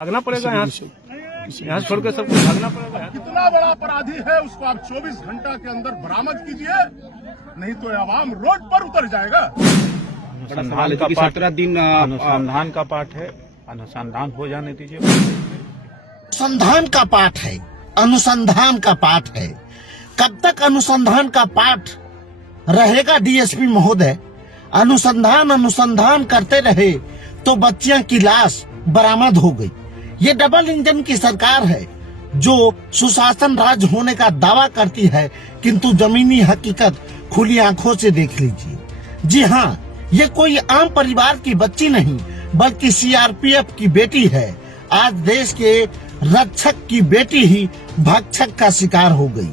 भागना पड़ेगा यहाँ छोड़ के सबको भागना पड़ेगा। कितना बड़ा अपराधी है उसको आप 24 घंटा के अंदर बरामद कीजिए, नहीं तो आवाम रोड पर उतर जाएगा। अनुसंधान का 17 दिन अनुसंधान का पाठ है, अनुसंधान हो जाने दीजिए। अनुसंधान का पाठ है, अनुसंधान का पाठ है। कब तक अनुसंधान का पाठ रहेगा डीएसपी महोदय? अनुसंधान करते रहे तो बच्चियां की लाश बरामद हो गई। ये डबल इंजन की सरकार है जो सुशासन राज होने का दावा करती है, किंतु जमीनी हकीकत खुली आंखों से देख लीजिए। जी हाँ, ये कोई आम परिवार की बच्ची नहीं बल्कि सीआरपीएफ की बेटी है। आज देश के रक्षक की बेटी ही भक्षक का शिकार हो गई,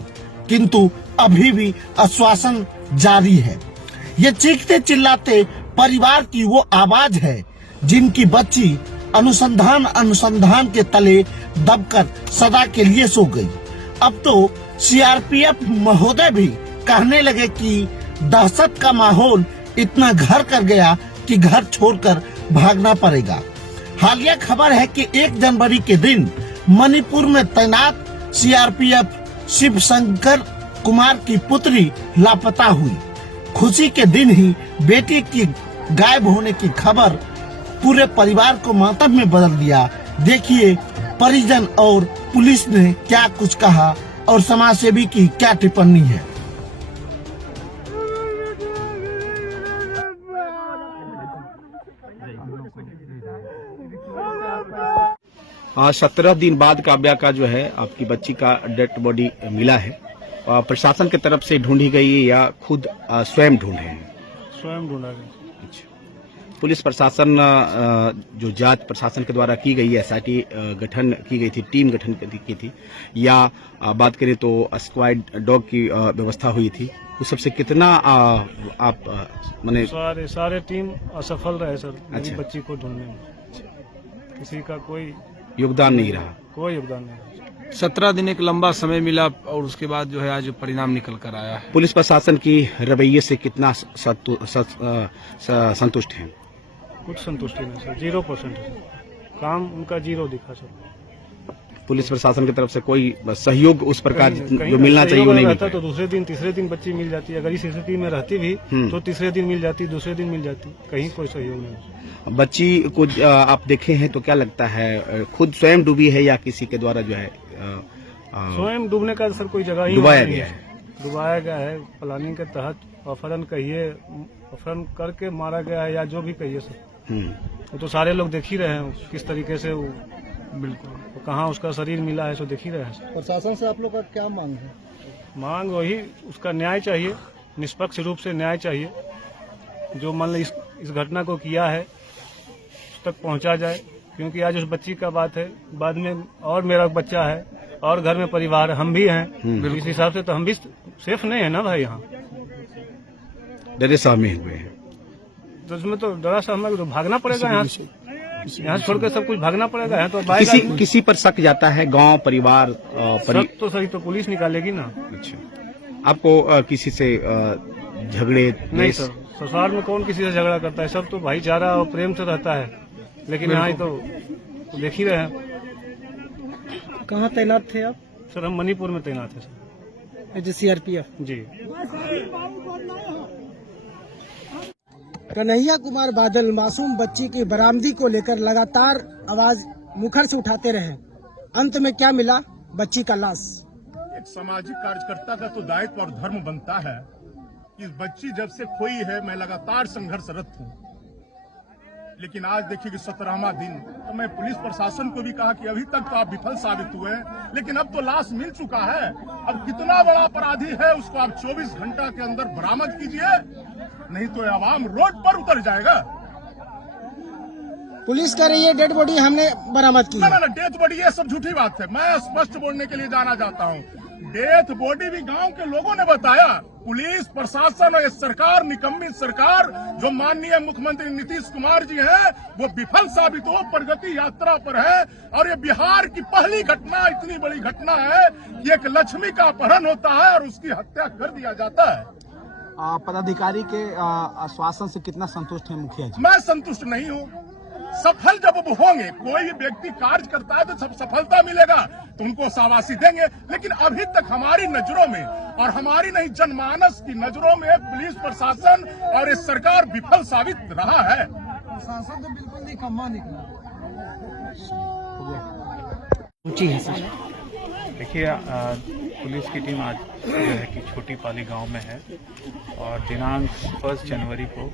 किंतु अभी भी आश्वासन जारी है। ये चीखते चिल्लाते परिवार की वो आवाज है जिनकी बच्ची अनुसंधान के तले दबकर सदा के लिए सो गई। अब तो सीआरपीएफ महोदय भी कहने लगे कि दहशत का माहौल इतना घर कर गया कि घर छोड़कर भागना पड़ेगा। हालिया खबर है कि 1 जनवरी के दिन मणिपुर में तैनात सीआरपीएफ शिव शंकर कुमार की पुत्री लापता हुई। खुशी के दिन ही बेटी की गायब होने की खबर पूरे परिवार को मातम में बदल दिया। देखिए परिजन और पुलिस ने क्या कुछ कहा और समाजसेवी की क्या टिप्पणी है। आज 17 दिन बाद काव्या का जो है आपकी बच्ची का डेड बॉडी मिला है। प्रशासन की तरफ से ढूंढी गई या खुद स्वयं ढूंढे हैं? स्वयं ढूंढा गया। पुलिस प्रशासन जो जांच प्रशासन के द्वारा की गई, एसआईटी गठन की गई थी, टीम गठन की थी, या बात करें तो स्क्वाड डॉग की व्यवस्था हुई थी, उस सबसे कितना आप माने? सारे टीम असफल रहे सर। अच्छा। बच्ची को ढूंढने में किसी का कोई योगदान नहीं रहा। कोई योगदान नहीं। 17 दिन एक लंबा समय मिला और उसके बाद जो है आज परिणाम निकल कर आया है। पुलिस प्रशासन की रवैये से कितना संतुष्ट हैं? कुछ संतुष्टि नहीं सर, 0% है। काम उनका 0 दिखा सर। पुलिस प्रशासन की तरफ से कोई सहयोग उस प्रकार कहीं जो मिलना चाहिए वो नहीं मिलता तो दूसरे दिन तीसरे दिन बच्ची मिल जाती है। अगर इस स्थिति में रहती भी तो तीसरे दिन मिल जाती, दूसरे दिन मिल जाती। कहीं कोई सहयोग नहीं। बच्ची को आप देखे हैं तो क्या लगता है, खुद स्वयं डूबी है या किसी के द्वारा जो है स्वयं डूबने का सर कोई जगह ही डुबाया गया है? डुबाया गया है प्लानिंग के तहत। अपहरण कहिए, अपहरण करके मारा गया है या जो भी कहिए सर, वो तो सारे लोग देख ही रहे हैं किस तरीके से वो बिल्कुल तो कहाँ उसका शरीर मिला है, सो देख ही रहे हैं। प्रशासन से आप लोग का क्या मांग है? मांग वही उसका न्याय चाहिए, निष्पक्ष रूप से न्याय चाहिए। जो मान लो इस घटना को किया है उस तक पहुंचा जाए, क्योंकि आज उस बच्ची का बात है, बाद में और मेरा बच्चा है और घर में परिवार हम भी हैं। इस हिसाब से तो हम भी सेफ नहीं है ना भाई। यहाँ डरे सहमे हुए हैं, तो उसमें तो डरा सहमा तो भागना पड़ेगा। यहाँ छोड़ के सब कुछ भागना पड़ेगा। यहाँ तो किसी पर शक जाता है, गांव परिवार शक तो सही तो पुलिस निकालेगी ना। अच्छा, आपको किसी से झगड़े नहीं सर, ससुराल में कौन किसी से झगड़ा करता है? सब तो भाईचारा और प्रेम से रहता है। लेकिन यहाँ तो देख ही रहे हैं। कहाँ तैनात थे आप? सर हम मणिपुर में तैनात है सर। एज सीआरपीएफ जी। कन्हैया कुमार बादल मासूम बच्ची की बरामदी को लेकर लगातार आवाज मुखर से उठाते रहे। अंत में क्या मिला? बच्ची का लाश। एक सामाजिक कार्यकर्ता का तो दायित्व और धर्म बनता है कि बच्ची जब से खोई है मैं लगातार संघर्षरत हूँ। लेकिन आज देखिए कि 17वां दिन, तो मैं पुलिस प्रशासन को भी कहा कि अभी तक तो आप विफल साबित हुए हैं, लेकिन अब तो लाश मिल चुका है। अब कितना बड़ा अपराधी है उसको आप 24 घंटा के अंदर बरामद कीजिए, नहीं तो आवाम रोड पर उतर जाएगा। पुलिस कह रही है डेड बॉडी हमने बरामद की। ना, डेथ बॉडी ये सब झूठी बात है। मैं स्पष्ट बोलने के लिए जाना चाहता हूँ, डेथ बॉडी भी गांव के लोगों ने बताया। पुलिस प्रशासन और सरकार, निकम्मी सरकार जो माननीय मुख्यमंत्री नीतीश कुमार जी हैं, वो विफल साबित हो प्रगति यात्रा पर है। और ये बिहार की पहली घटना, इतनी बड़ी घटना है कि एक लक्ष्मी का अपहरण होता है और उसकी हत्या कर दिया जाता है। पदाधिकारी के आश्वासन से कितना संतुष्ट है मुखिया जी? मैं संतुष्ट नहीं हूँ। सफल जब वो होंगे, कोई भी व्यक्ति कार्य करता है तो सब सफलता मिलेगा तो उनको शाबाशी देंगे। लेकिन अभी तक हमारी नजरों में और हमारी नहीं जनमानस की नजरों में पुलिस प्रशासन और ये सरकार विफल साबित रहा है। प्रशासन तो बिल्कुल निकम्मा निकला। देखिए, पुलिस की टीम आज जो है कि छोटी पाली गांव में है और दिनांक 1 जनवरी को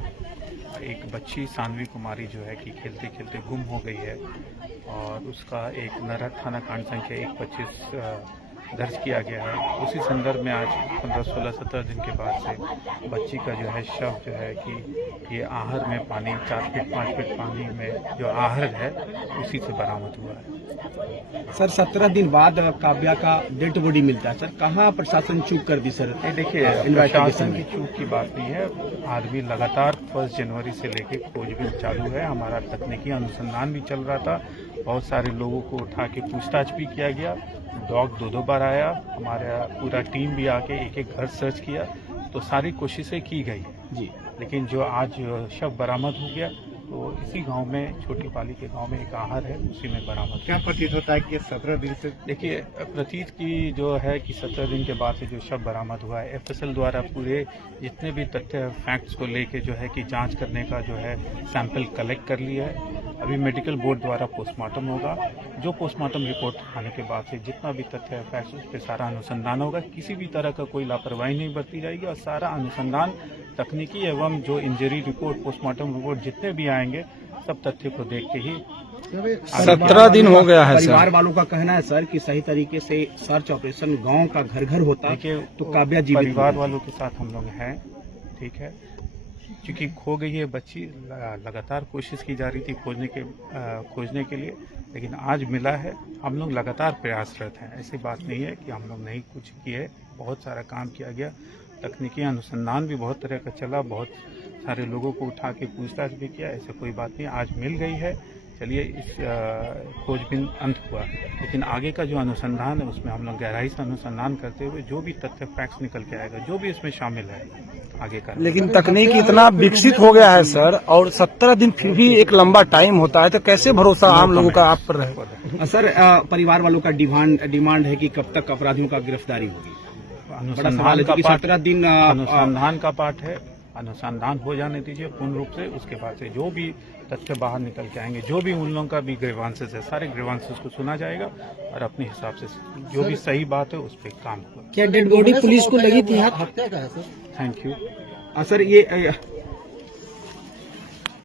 एक बच्ची सानवी कुमारी जो है कि खेलते खेलते गुम हो गई है और उसका एक नरहट थाना कांड संख्या 125 दर्ज किया गया है। उसी संदर्भ में आज 15, 16, 17 दिन के बाद से बच्ची का जो है शव जो है कि ये आहर में पानी 4 फीट 5 फीट पानी में जो आहर है उसी से बरामद हुआ है। सर 17 दिन बाद काव्या का डेड बॉडी मिलता है, सर कहाँ प्रशासन चूक कर दी सर? ये देखिए, प्रशासन की चूक की बात नहीं है। आदमी लगातार 1 जनवरी से लेके खोजबीन चालू है। हमारा तकनीकी अनुसंधान भी चल रहा था। बहुत सारे लोगों को उठा के पूछताछ भी किया गया। डॉग 2 बार आया, हमारा पूरा टीम भी आके एक घर सर्च किया, तो सारी कोशिशें की गई जी। लेकिन जो आज शव बरामद हो गया तो इसी गांव में, छोटी पाली के गांव में एक आहर है, उसी में बरामद। क्या प्रतीत होता है कि 17 दिन से? देखिए, प्रतीत की जो है कि 17 दिन के बाद से जो शव बरामद हुआ है, एफएसएल द्वारा पूरे जितने भी तथ्य फैक्ट्स को लेके जो है कि जांच करने का जो है सैंपल कलेक्ट कर लिया है। अभी मेडिकल बोर्ड द्वारा पोस्टमार्टम होगा। जो पोस्टमार्टम रिपोर्ट आने के बाद से जितना भी तथ्य फैक्ट्स उस पर सारा अनुसंधान होगा। किसी भी तरह का कोई लापरवाही नहीं बरती जाएगी और सारा अनुसंधान तकनीकी एवं जो इंजरी रिपोर्ट, पोस्टमार्टम रिपोर्ट जितने भी आएंगे सब तथ्य को देख के ही 17 दिन हो गया है परिवार सर। वालों का कहना है सर कि सही तरीके से सर्च ऑपरेशन गांव का घर घर होता देखिए, तो काव्या जीवित परिवार वालों के साथ हम लोग हैं, ठीक है। क्योंकि खो गई है बच्ची, लगातार कोशिश की जा रही थी खोजने के लिए, लेकिन आज मिला है। हम लोग लगातार प्रयासरत हैं। ऐसी बात नहीं है कि हम लोग नहीं कुछ किए, बहुत सारा काम किया गया। तकनीकी अनुसंधान भी बहुत तरह का चला, बहुत सारे लोगों को उठा के पूछताछ भी किया। ऐसे कोई बात नहीं, आज मिल गई है। चलिए, इस खोजबीन अंत हुआ, लेकिन आगे का जो अनुसंधान है उसमें हम लोग गहराई से अनुसंधान करते हुए जो भी तथ्य फैक्ट्स निकल के आएगा, जो भी इसमें शामिल है आगे का। लेकिन तकनीक इतना विकसित हो गया है सर, और 17 दिन फिर भी एक लंबा टाइम होता है, तो कैसे भरोसा आम लोगों का आप पर रहेगा? सर परिवार वालों का डिमांड है कि कब तक अपराधियों का गिरफ्तारी होगी? अनुसंधान का 17 दिन अनुसंधान का पार्ट है। अनुसंधान हो जाने दीजिए पूर्ण रूप से। उसके बाद से जो भी तथ्य बाहर निकल के आएंगे, जो भी उन लोगों का भी ग्रीवांसेस है, सारे ग्रीवांसेस को सुना जाएगा और अपने हिसाब से जो भी सही बात है उस पर काम होगा। क्या डेड बॉडी पुलिस को लगी थी? हत्या का है सर? Thank you. सर ये